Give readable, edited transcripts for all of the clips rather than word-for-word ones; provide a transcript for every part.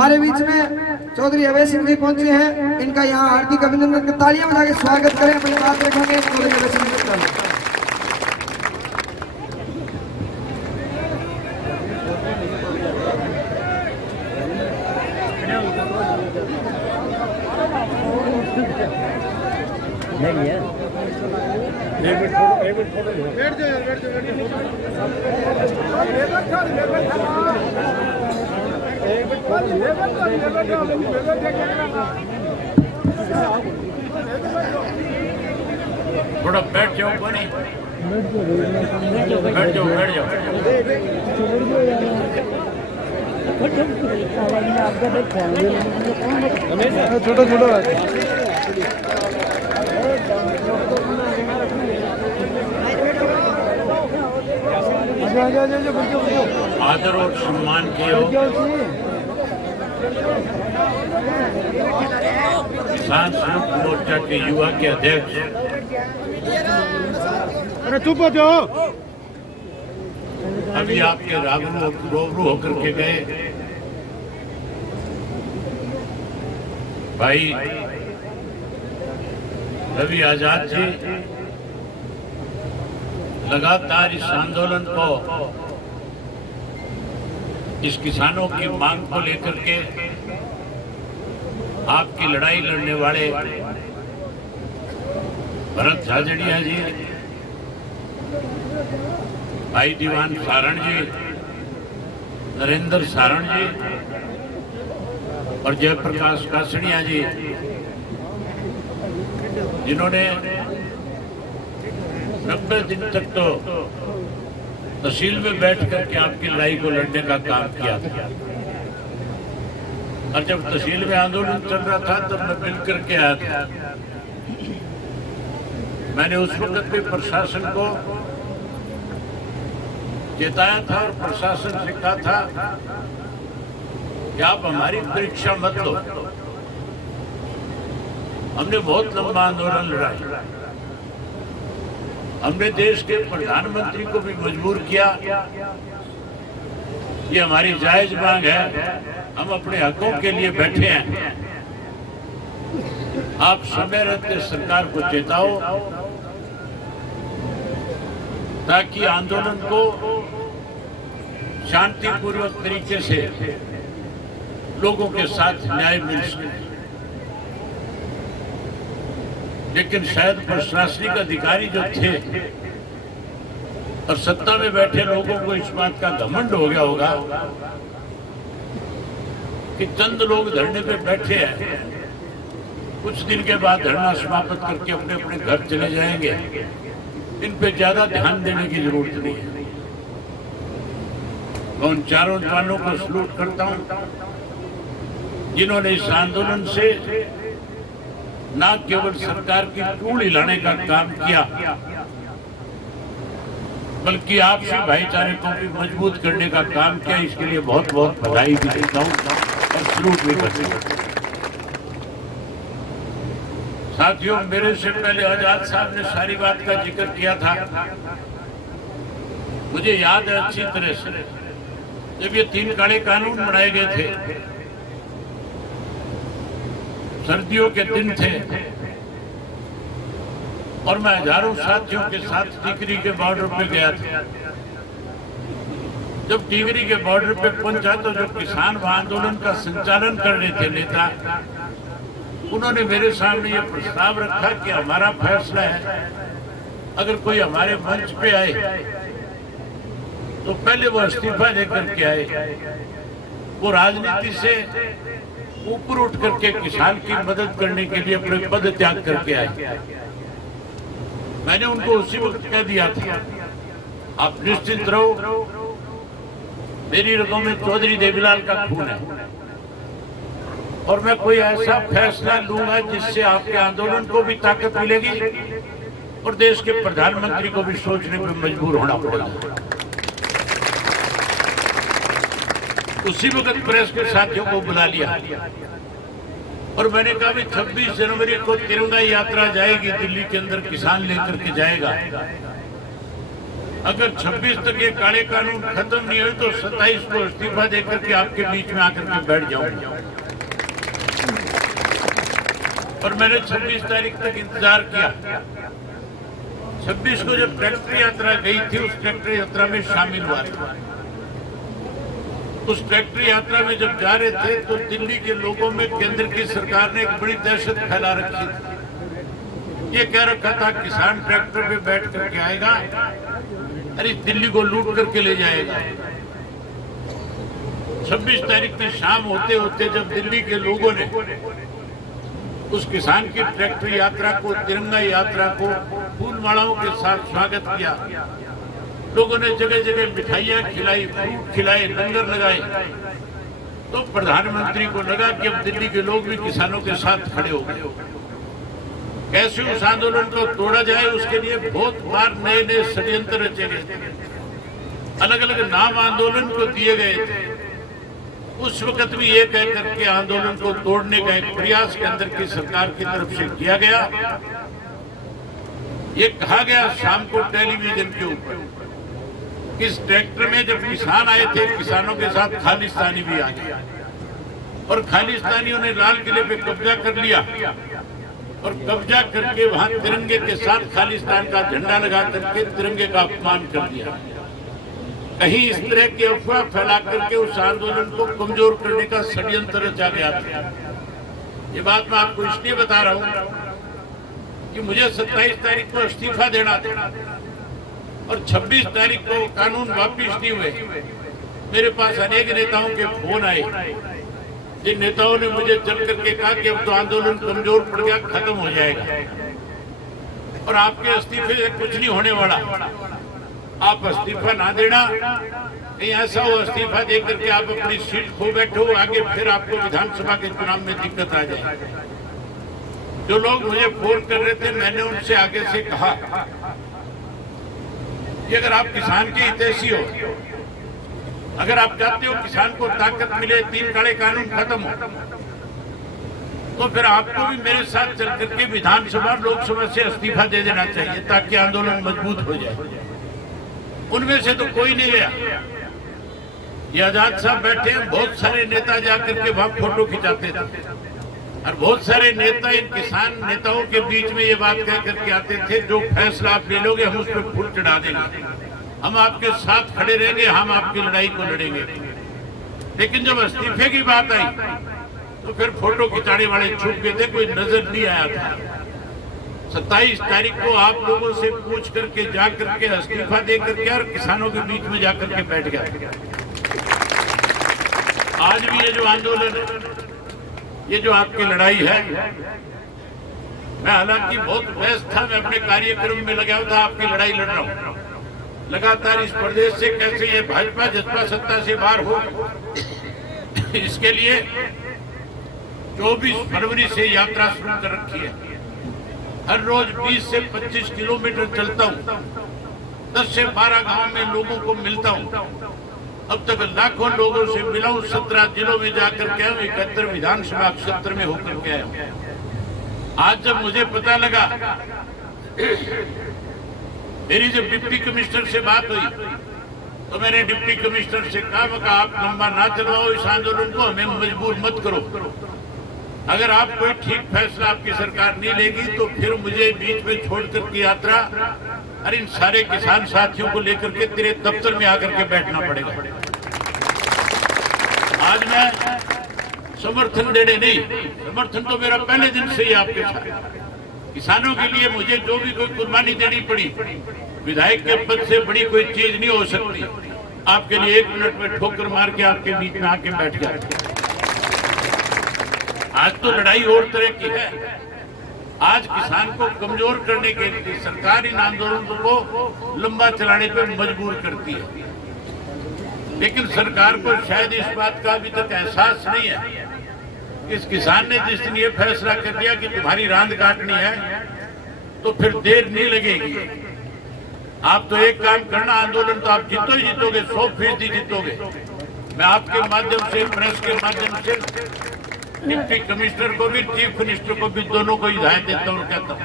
हमारे बीच में चौधरी अभय सिंह जी पहुंचे हैं, इनका यहाँ हार्दिक अभिनंदन, तालियां बजा के स्वागत करें। अपनी बात रखेंगे चौधरी अभय सिंह जी का। थोड़ा बैठ जाओ, बनी बैठ जाओ, बैठ जाओ। छोटा छोटा आदर और सम्मान किए हो। किसान संयुक्त मोर्चा के युवा के अध्यक्ष, अरे चुप हो जाओ। अभी आपके रूबरू होकर के गए भाई रवि आजाद जी लगातार इस आंदोलन को, इस किसानों की मांग को लेकर के आपकी लड़ाई लड़ने वाले भरत झाझड़िया जी, भाई दीवान सारण जी, नरेंद्र सारण जी और जयप्रकाश कासड़िया जी, जिन्होंने 90 दिन तक तो तहसील में बैठ करके आपकी लड़ाई को लड़ने का काम किया था। और जब तहसील में आंदोलन चल रहा था तब मैं मिल करके आया था। मैंने उस वक्त भी प्रशासन को चेताया था और प्रशासन से कहा था कि आप हमारी परीक्षा मत लो। हमने बहुत लंबा आंदोलन लड़ा, हमने देश के प्रधानमंत्री को भी मजबूर किया। ये हमारी जायज मांग है, हम अपने हकों के लिए बैठे हैं। आप समय रहते सरकार को चेताओ ताकि आंदोलन को शांतिपूर्वक तरीके से लोगों के साथ न्याय मिल सके। लेकिन शायद प्रशासनिक अधिकारी जो थे और सत्ता में बैठे लोगों को इस बात का घमंड हो गया होगा कि चंद लोग धरने पे बैठे हैं, कुछ दिन के बाद धरना समाप्त करके अपने अपने घर चले जाएंगे। इन पे ज्यादा ध्यान देने की जरूरत नहीं है। मैं उन चारों जवानों को सलूट करता हूं जिन्होंने इस आंदोलन से न केवल सरकार की टूल हिलाने का काम किया, बल्कि आपसी भाईचारे को भी मजबूत करने का काम किया। इसके लिए बहुत बहुत बधाई भी देता हूं और सलूट भी करता हूं। साथियों, मेरे से पहले आजाद साहब ने सारी बात का जिक्र किया था। मुझे याद है अच्छी तरह से जब ये 3 काले कानून बनाए गए थे, सर्दियों के दिन थे और मैं हजारों साथियों के साथ टिकरी के बॉर्डर पे गया था। जब टिकरी के बॉर्डर पे पहुंचा तो जो किसान वहां आंदोलन का संचालन कर रहे थे नेता, उन्होंने मेरे सामने ये प्रस्ताव रखा कि हमारा फैसला है, अगर कोई हमारे मंच पे आए तो पहले वो इस्तीफा लेकर के आए, वो राजनीति से ऊपर उठ करके किसान की मदद करने के लिए अपने पद त्याग करके आए। मैंने उनको उसी वक्त कह दिया था, आप निश्चिंत रहो, मेरी रगों में चौधरी देवीलाल का खून है और मैं कोई ऐसा फैसला लूंगा जिससे आपके आंदोलन को भी ताकत मिलेगी और देश के प्रधानमंत्री को भी सोचने पर मजबूर होना पड़ेगा। उसी वक्त प्रेस के साथियों को बुला लिया और मैंने कहा भी 26 जनवरी को तिरंगा यात्रा जाएगी, दिल्ली के अंदर किसान लेकर के जाएगा। अगर 26 तक ये काले कानून खत्म नहीं हुए तो 27 को इस्तीफा देकर के आपके बीच में आकर के बैठ जाऊंगा। और मैंने 26 तारीख तक इंतजार किया। 26 को जब ट्रैक्टर यात्रा गई थी, उस ट्रैक्टर यात्रा में शामिल हुआ था। उस ट्रैक्टर यात्रा में जब जा रहे थे तो दिल्ली के लोगों में केंद्र की सरकार ने एक बड़ी दहशत फैला रखी थी। ये कह रखा था किसान ट्रैक्टर पे बैठ करके आएगा, अरे दिल्ली को लूट करके ले जाएगा। 26 तारीख की शाम होते होते जब दिल्ली के लोगों ने उस किसान की ट्रैक्टर यात्रा को, तिरंगा यात्रा को फूल मालाओं के साथ स्वागत किया, लोगों ने जगह जगह मिठाइयां खिलाई, फ्रूट खिलाए, लंगर लगाए, तो प्रधानमंत्री को लगा कि अब दिल्ली के लोग भी किसानों के साथ खड़े हो गए। कैसे उस आंदोलन को तोड़ा जाए, उसके लिए बहुत बार नए नए षड्यंत्र रचे गए थे, अलग अलग नाम आंदोलन को दिए गए थे। उस वक्त भी ये कह करके आंदोलन को तोड़ने का एक प्रयास केंद्र की सरकार की तरफ से किया गया। ये कहा गया शाम को टेलीविजन के ऊपर, इस ट्रैक्टर में जब किसान आए थे, किसानों के साथ खालिस्तानी भी आ गए और खालिस्तानियों ने लाल किले पे कब्जा कर लिया और कब्जा करके वहां तिरंगे के साथ खालिस्तान का झंडा लगा करके तिरंगे का अपमान कर दिया। कहीं इस तरह की अफवाह फैला करके उस आंदोलन को कमजोर करने का षड्यंत्र रचा गया था। ये बात मैं आपको इसलिए बता रहा हूं कि मुझे 27 तारीख को इस्तीफा देना था और 26 तारीख को कानून वापिस नहीं हुए। मेरे पास अनेक नेताओं के फोन आए, जिन नेताओं ने मुझे चल करके कहा कि अब तो आंदोलन कमजोर पड़ गया, खत्म हो जाएगा और आपके इस्तीफे से कुछ नहीं होने वाला, आप इस्तीफा ना देना, कहीं ऐसा हो इस्तीफा दे करके आप अपनी सीट खो बैठो, आगे फिर आपको विधानसभा के चुनाव में दिक्कत आ जाए। जो लोग मुझे फोन कर रहे थे, मैंने उनसे आगे से कहा कि अगर आप किसान के हितैषी हो, अगर आप चाहते हो किसान को ताकत मिले, 3 काले कानून खत्म हो, तो फिर आपको भी मेरे साथ चल करके विधानसभा लोकसभा से इस्तीफा दे देना चाहिए ताकि आंदोलन मजबूत हो जाए। उनमें से तो कोई नहीं गया। ये आजाद साहब बैठे हैं, बहुत सारे नेता जाकर के वहां फोटो खिंचाते थे और बहुत सारे नेता इन किसान नेताओं के बीच में ये बात कह करके आते थे, जो फैसला आप ले लोगे हम उस पर फूल चढ़ा देंगे, हम आपके साथ खड़े रहेंगे, हम आपकी लड़ाई को लड़ेंगे। लेकिन जब इस्तीफे की बात आई तो फिर फोटो खिंचाने वाले छुप गए थे, कोई नजर नहीं आया था। 27 तारीख को आप लोगों से पूछ करके जा करके इस्तीफा दे करके और किसानों के बीच में जाकर के बैठ गया। आज भी ये जो आंदोलन है, ये जो आपकी लड़ाई है, मैं हालांकि बहुत व्यस्त था, मैं अपने कार्यक्रम में लगा था, आपकी लड़ाई लड़ रहा हूं लगातार। इस प्रदेश से कैसे ये भाजपा जसपा सत्ता से बाहर हो, इसके लिए 24 फरवरी से यात्रा शुरू कर रखी है। हर रोज 20 से 25 किलोमीटर चलता हूँ, 10 से 12 गांव में लोगों को मिलता हूँ। अब तक लाखों लोगों से मिला हूँ, 17 जिलों में जाकर के 71 विधानसभा क्षेत्र में होकर के आया हूँ। आज जब मुझे पता लगा, मेरी जब डिप्टी कमिश्नर से बात हुई तो मैंने डिप्टी कमिश्नर से कहा आप लंबा ना चलवाओ इस आंदोलन को, हमें मजबूर मत करो। अगर आप कोई ठीक फैसला आपकी सरकार नहीं लेगी तो फिर मुझे बीच में छोड़कर की यात्रा और इन सारे किसान साथियों को लेकर के तेरे दफ्तर में आकर के बैठना पड़ेगा। आज मैं समर्थन देने नहीं, समर्थन तो मेरा पहले दिन से ही आपके साथ। किसानों के लिए मुझे जो भी कोई कुर्बानी देनी पड़ी, विधायक के पद से बड़ी कोई चीज नहीं हो सकती। आपके लिए 1 मिनट में ठोकर मार के आपके बीच में आके बैठ गया। आज तो लड़ाई और तरह की है। आज किसान को कमजोर करने के लिए सरकार इन आंदोलनों को लंबा चलाने पर मजबूर करती है, लेकिन सरकार को शायद इस बात का अभी तक एहसास नहीं है। इस किसान ने जिस दिन ये फैसला कर दिया कि तुम्हारी रांद काटनी है तो फिर देर नहीं लगेगी। आप तो एक काम करना, आंदोलन तो आप जीतो ही जीतोगे, 100% जीतोगे। मैं आपके माध्यम से, प्रेस के माध्यम से डिप्टी कमिश्नर को भी, चीफ मिनिस्टर को भी, दोनों को हिदायत देता हूँ, कहता हूँ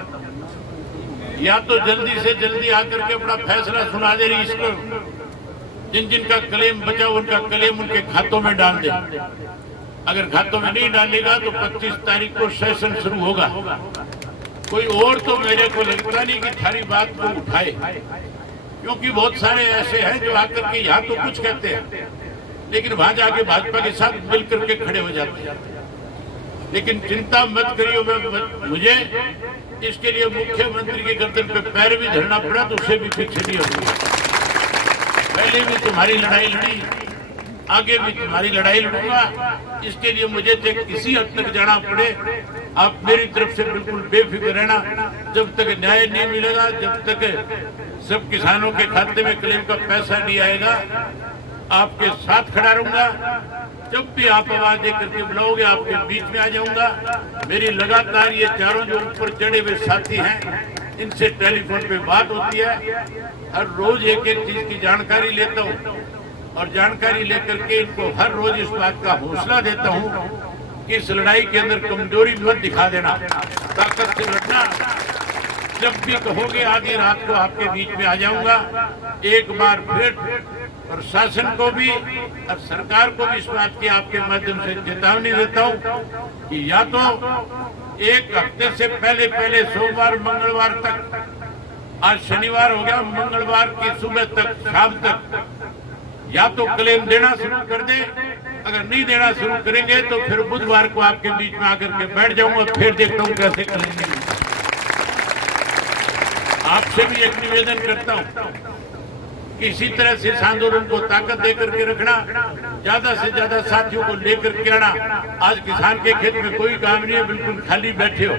या तो जल्दी से जल्दी आकर के अपना फैसला सुना दे रही इसको, जिन जिनका क्लेम बचा उनका क्लेम उनके खातों में डाल दे। अगर खातों में नहीं डालेगा तो 25 तारीख को सेशन शुरू होगा। कोई और तो मेरे को लगता नहीं कि थारी बात को उठाए, क्योंकि बहुत सारे ऐसे हैं जो आकर के यहाँ तो कुछ कहते हैं लेकिन वहां जाके भाजपा के साथ मिलकर के खड़े हो जाते हैं। लेकिन चिंता मत करियो, मुझे इसके लिए मुख्यमंत्री के गर्दन पे पैर भी धरना पड़ा तो उसे भी पीछे नहीं होगा। पहले भी तुम्हारी लड़ाई लड़ी, आगे भी तुम्हारी लड़ाई लड़ूंगा। इसके लिए मुझे किसी हद तक जाना पड़े, आप मेरी तरफ से बिल्कुल बेफिक्र रहना। जब तक न्याय नहीं मिलेगा, जब तक सब किसानों के खाते में क्लेम का पैसा नहीं आएगा, आपके साथ खड़ा रहूंगा। जब भी आप आवाज दे करके बुलाओगे आपके बीच में आ जाऊंगा। मेरी लगातार ये चारों जो ऊपर चढ़े हुए साथी हैं इनसे टेलीफोन पे बात होती है। हर रोज एक एक चीज की जानकारी लेता हूँ और जानकारी लेकर के इनको हर रोज इस बात का हौसला देता हूँ कि इस लड़ाई के अंदर कमजोरी मत दिखा देना, ताकत से लड़ना। जब भी कहोगे आधी रात को आपके बीच में आ जाऊंगा। एक बार फिर प्रशासन को भी और सरकार को भी इस बात की आपके माध्यम से चेतावनी देता हूं कि या तो एक हफ्ते से पहले सोमवार मंगलवार तक, आज शनिवार हो गया, मंगलवार की सुबह तक शाम तक या तो क्लेम देना शुरू कर दे। अगर नहीं देना शुरू करेंगे तो फिर बुधवार को आपके बीच में आकर के बैठ जाऊंगा, फिर देखता हूं कैसे करेंगे। आपसे भी एक निवेदन करता हूं कि इसी तरह से इस आंदोलन को ताकत देकर के रखना, ज्यादा से ज्यादा साथियों को लेकर के आना। आज किसान के खेत में कोई काम नहीं है, बिल्कुल खाली बैठे हो,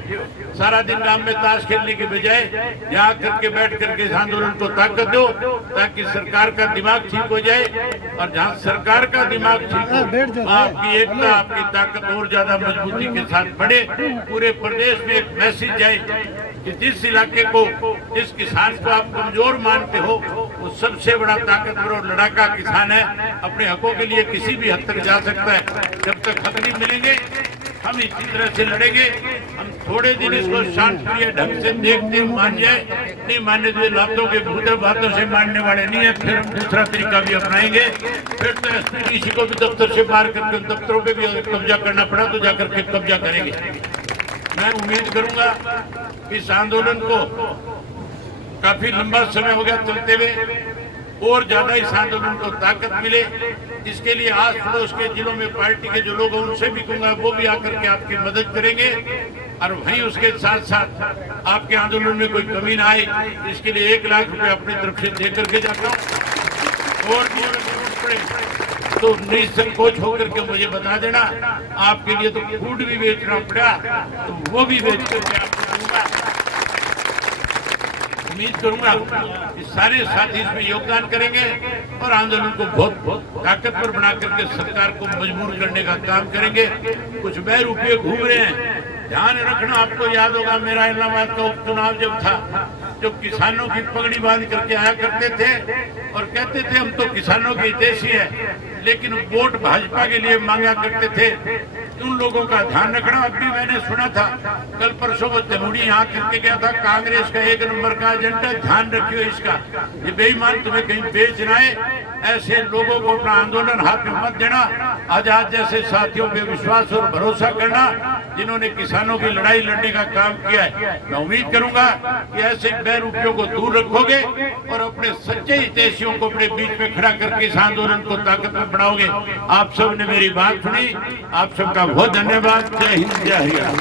सारा दिन गांव में ताश खेलने के बजाय यहाँ करके बैठ करके इस आंदोलन को ताकत दो, ताकि सरकार का दिमाग ठीक हो जाए। और जहाँ सरकार का दिमाग ठीक हो, आपकी एकता, आपकी ताकत और ज्यादा मजबूती के साथ बढ़े। पूरे प्रदेश में एक मैसेज जाए कि जिस इलाके को, जिस किसान को आप कमजोर मानते हो, वो सबसे बड़ा ताकतवर और लड़ाका किसान है। अपने हकों के लिए किसी भी हद तक जा सकता है। जब तक हक नहीं मिलेंगे हम इसी तरह से लड़ेंगे। हम थोड़े दिन इसको शांतिप्रिय ढंग से देखते मान जाए, नहीं मानने तो लातों के भूत बातों से मानने वाले नहीं है। फिर हम दूसरा तरीका भी अपनाएंगे। फिर तो एसपीडीसी को भी दफ्तर से बाहर करके दफ्तरों पे भी कब्जा करना पड़ा तो जाकर के कब्जा करेंगे। मैं उम्मीद करूंगा कि इस आंदोलन को काफी लंबा समय हो गया चलते हुए, और ज्यादा इस आंदोलन को ताकत मिले। इसके लिए आस पड़ोस के जिलों में पार्टी के जो लोग हैं उनसे भी कहूंगा वो भी आकर के आपकी मदद करेंगे। और वहीं उसके साथ साथ आपके आंदोलन में कोई कमी ना आए, इसके लिए 1 लाख रुपए अपनी तरफ से दे करके जाता हूँ। और जरूरत पड़े तो निसंकोच होकर के मुझे बता देना। आपके लिए तो फूड भी बेचना पड़ा तो वो भी बेच करके आपको दूंगा। उम्मीद करूंगा कि सारे साथी इसमें योगदान करेंगे और आंदोलन को बहुत ताकतवर बना करके सरकार को मजबूर करने का काम करेंगे। कुछ बहरूपये घूम रहे हैं, ध्यान रखना। आपको याद होगा मेरा इलाहाबाद का उपचुनाव जब था, जब किसानों की पगड़ी बांध करके आया करते थे और कहते थे हम तो किसानों के हितैषी है, लेकिन वोट भाजपा के लिए मांगा करते थे। उन लोगों का ध्यान रखना। अभी मैंने सुना था कल परसों को जमुड़ी यहाँ करके गया था, कांग्रेस का 1 नंबर का एजेंडा, ध्यान रखियो इसका। ये बेईमान तुम्हें कहीं बेचना है, ऐसे लोगों को अपना आंदोलन हाथ में मत देना। आजाद जैसे साथियों पे विश्वास और भरोसा करना जिन्होंने किसानों की लड़ाई लड़ने का काम किया है। मैं उम्मीद करूंगा कि ऐसे बहरूपियों को दूर रखोगे और अपने सच्चे हितैषियों को अपने बीच में खड़ा करके इस आंदोलन को ताकतवर बढ़ाओगे। आप सब ने मेरी बात सुनी, आप सबका बहुत धन्यवाद। जय हिंद, जय हरियाणा।